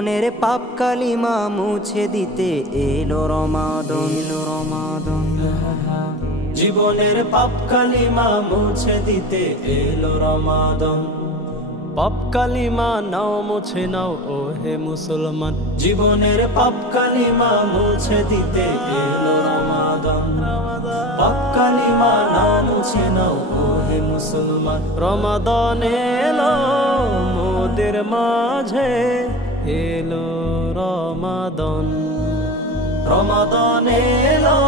জীবনের পাপ কালিমা মুছে দিতে এলো রমাদান। জীবনের পাপ কালিমা মুছে দিতে এলো রমাদান। পাপ কালিমা নাও মুছে নাও ও হে মুসলমান, জীবনের পাপ কালিমা মুছে দিতে এলো রমাদান। পাপ কালিমা নাও মুছে নাও ও হে মুসলমান। রমাদান এলো মোদের মাঝে, এলো রমাদান। রমাদান এলো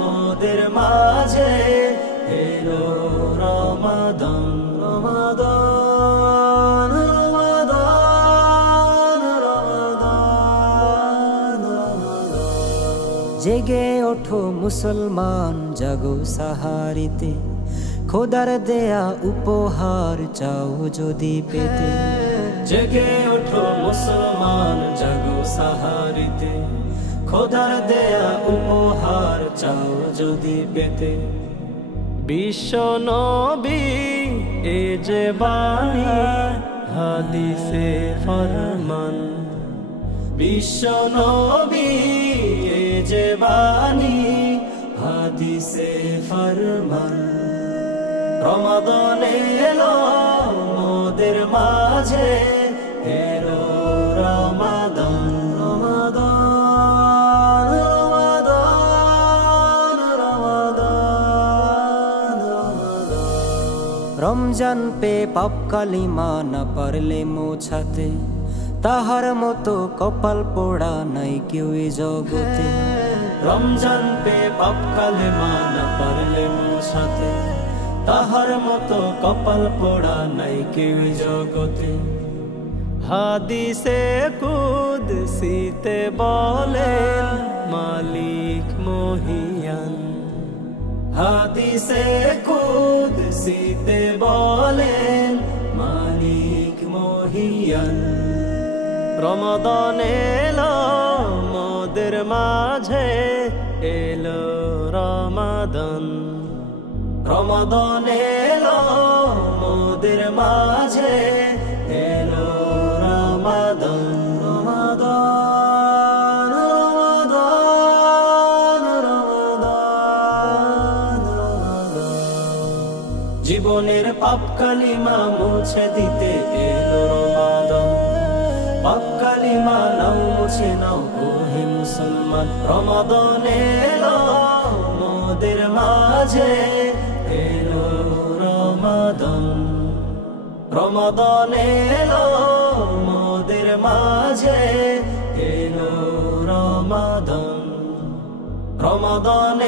মোদের মাঝে, এলো রমাদান। রমাদান রমাদান রমাদান। জেগে ওঠো মুসলমান, জাগো সাহারিতে, খোদার দেয়া উপহার চাও যদি পেতে। জেগে ওঠো মুসলমান, জাগো সাহারিতে, খোদার দেয়া উপহার চাও যদি পেতে। বিশ্ব নবী এ যে বাণী, হাদিসে ফরমান। বিশ্ব নবী এ যে বাণী, হাদিসে ফরমান। রমাদান এলো মোদের মাঝে, এলো রমাদান। রমাদান রমাদান রমাদান। রমজান পে পাপ কালিমা না পারলে মোছাতে, তাহার মতো কপাল পোড়া নাই কেউ এই জগতে। রমজান পে পাপ কালিমা না পারলে মোছাতে, তাহার মতো কপাল পোড়া নাই কেউ জগতে। হাদিসে কুদসিতে বলেন মালিক মহিয়ান। হাদিসে কুদসিতে বলেন মালিক মহিয়ান। রমাদান এলো মোদের মাঝে, এলো রমাদান। রমাদান এলো মোদের মাঝে, এলো রমাদান। রমাদান রমাদান রমাদান। জীবনের পাপ কালিমা মুছে দিতে এলো রমাদান। পাপ কালিমা নাও মুছে নাও ও হে মুসলমান। রমাদান এলো মোদের মাঝে, এলো রমাদান। রমাদান এলো মোদের মাঝে, এলো রমাদান। রমাদান